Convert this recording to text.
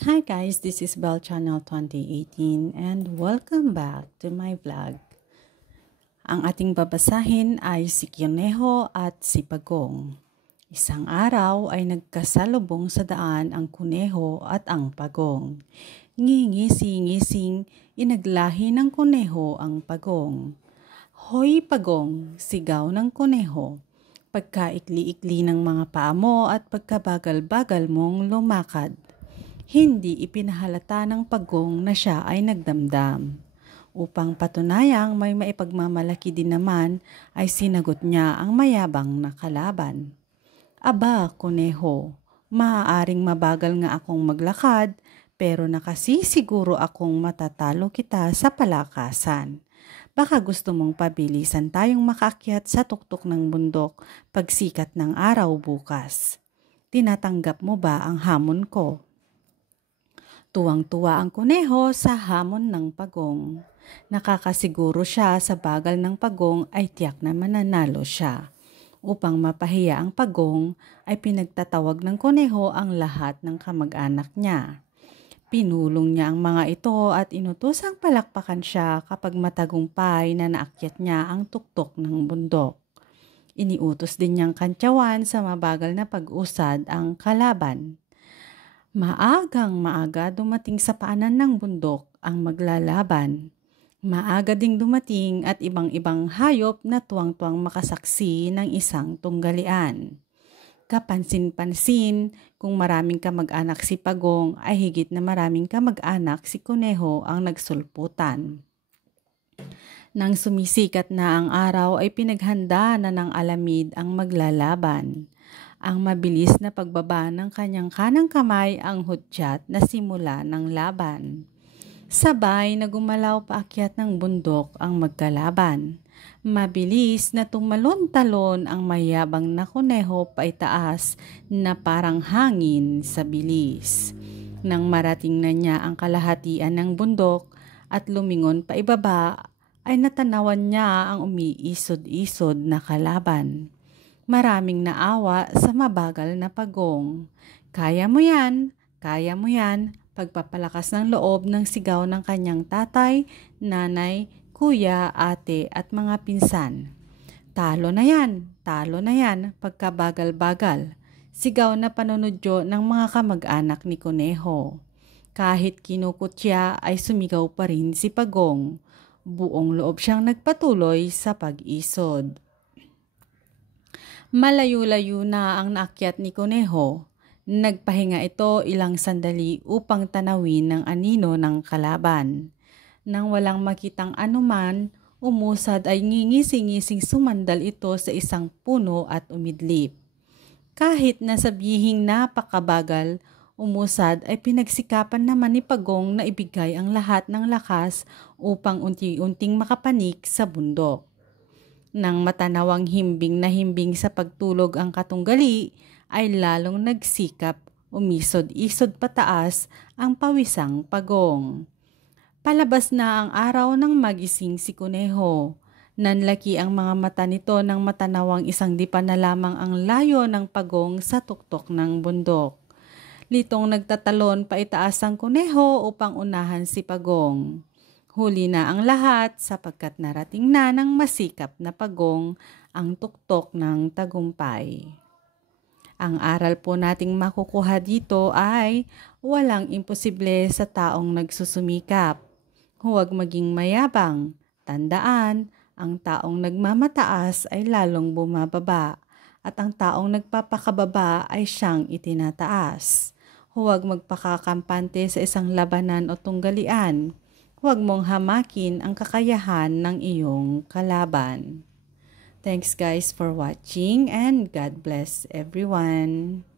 Hi guys, this is Bell Channel 2018 and welcome back to my vlog. Ang ating babasahin ay si Kuneho at si Pagong. Isang araw ay nagkasalubong sa daan ang kuneho at ang pagong. Ngingisi-ngising, inaglahi ng kuneho ang pagong. Hoy pagong, sigaw ng kuneho. Pagkaikli-ikli ng mga paa mo at pagkabagal-bagal mong lumakad. Hindi ipinahalata ng pagong na siya ay nagdamdam. Upang patunayang may maipagmamalaki din naman ay sinagot niya ang mayabang na kalaban. Aba, kuneho, maaaring mabagal nga akong maglakad pero nakasisiguro akong matatalo kita sa palakasan. Baka gusto mong pabilisan tayong makaakyat sa tuktok ng bundok pagsikat ng araw bukas. Tinatanggap mo ba ang hamon ko? Tuwang-tuwa ang kuneho sa hamon ng pagong. Nakakasiguro siya sa bagal ng pagong ay tiyak na mananalo siya. Upang mapahiya ang pagong ay pinagtatawag ng kuneho ang lahat ng kamag-anak niya. Pinulong niya ang mga ito at inutosang palakpakan siya kapag matagumpay na naakyat niya ang tuktok ng bundok. Iniutos din niyang kantyawan sa mabagal na pag-usad ang kalaban. Maagang maaga dumating sa paanan ng bundok ang maglalaban. Maaga ding dumating at ibang-ibang hayop na tuwang-tuwang makasaksi ng isang tunggalian. Kapansin-pansin, kung maraming kamag-anak si Pagong ay higit na maraming kamag-anak si Kuneho ang nagsulputan. Nang sumisikat na ang araw ay pinaghanda na ng alamid ang maglalaban. Ang mabilis na pagbaba ng kanyang kanang kamay ang hudyat na simula ng laban. Sabay na gumalaw paakyat ng bundok ang magkalaban. Mabilis na tumalon-talon ang mayabang na kuneho paitaas na parang hangin sa bilis. Nang marating na niya ang kalahatian ng bundok at lumingon pa ibaba, ay natanawan niya ang umiisod-isod na kalaban. Maraming naawa sa mabagal na pagong. Kaya mo yan, pagpapalakas ng loob ng sigaw ng kanyang tatay, nanay, kuya, ate at mga pinsan. Talo na yan, pagkabagal-bagal. Sigaw na panunodyo ng mga kamag-anak ni Kuneho. Kahit kinukutya ay sumigaw pa rin si Pagong. Buong loob siyang nagpatuloy sa pag-isod. Malayo-layo na ang naakyat ni Kuneho. Nagpahinga ito ilang sandali upang tanawin ng anino ng kalaban. Nang walang makitang anuman, umusad ay ngingisi-ngising sumandal ito sa isang puno at umidlip. Kahit nasabihing napakabagal, umusad ay pinagsikapan naman ni Pagong na ibigay ang lahat ng lakas upang unti-unting makapanik sa bundok. Nang matanawang himbing na himbing sa pagtulog ang katunggali, ay lalong nagsikap, umisod-isod pataas ang pawisang Pagong. Palabas na ang araw ng magising si Kuneho. Nanlaki ang mga mata nito nang matanawang isang dipa na lamang ang layo ng Pagong sa tuktok ng bundok. Litong nagtatalon paitaas ang Kuneho upang unahan si Pagong. Huli na ang lahat sapagkat narating na ng masikap na Pagong ang tuktok ng tagumpay. Ang aral po nating makukuha dito ay walang imposible sa taong nagsusumikap. Huwag maging mayabang. Tandaan, ang taong nagmamataas ay lalong bumababa at ang taong nagpapakababa ay siyang itinataas. Huwag magpakakampante sa isang labanan o tunggalian. Huwag mong hamakin ang kakayahan ng iyong kalaban. Thanks guys for watching and God bless everyone.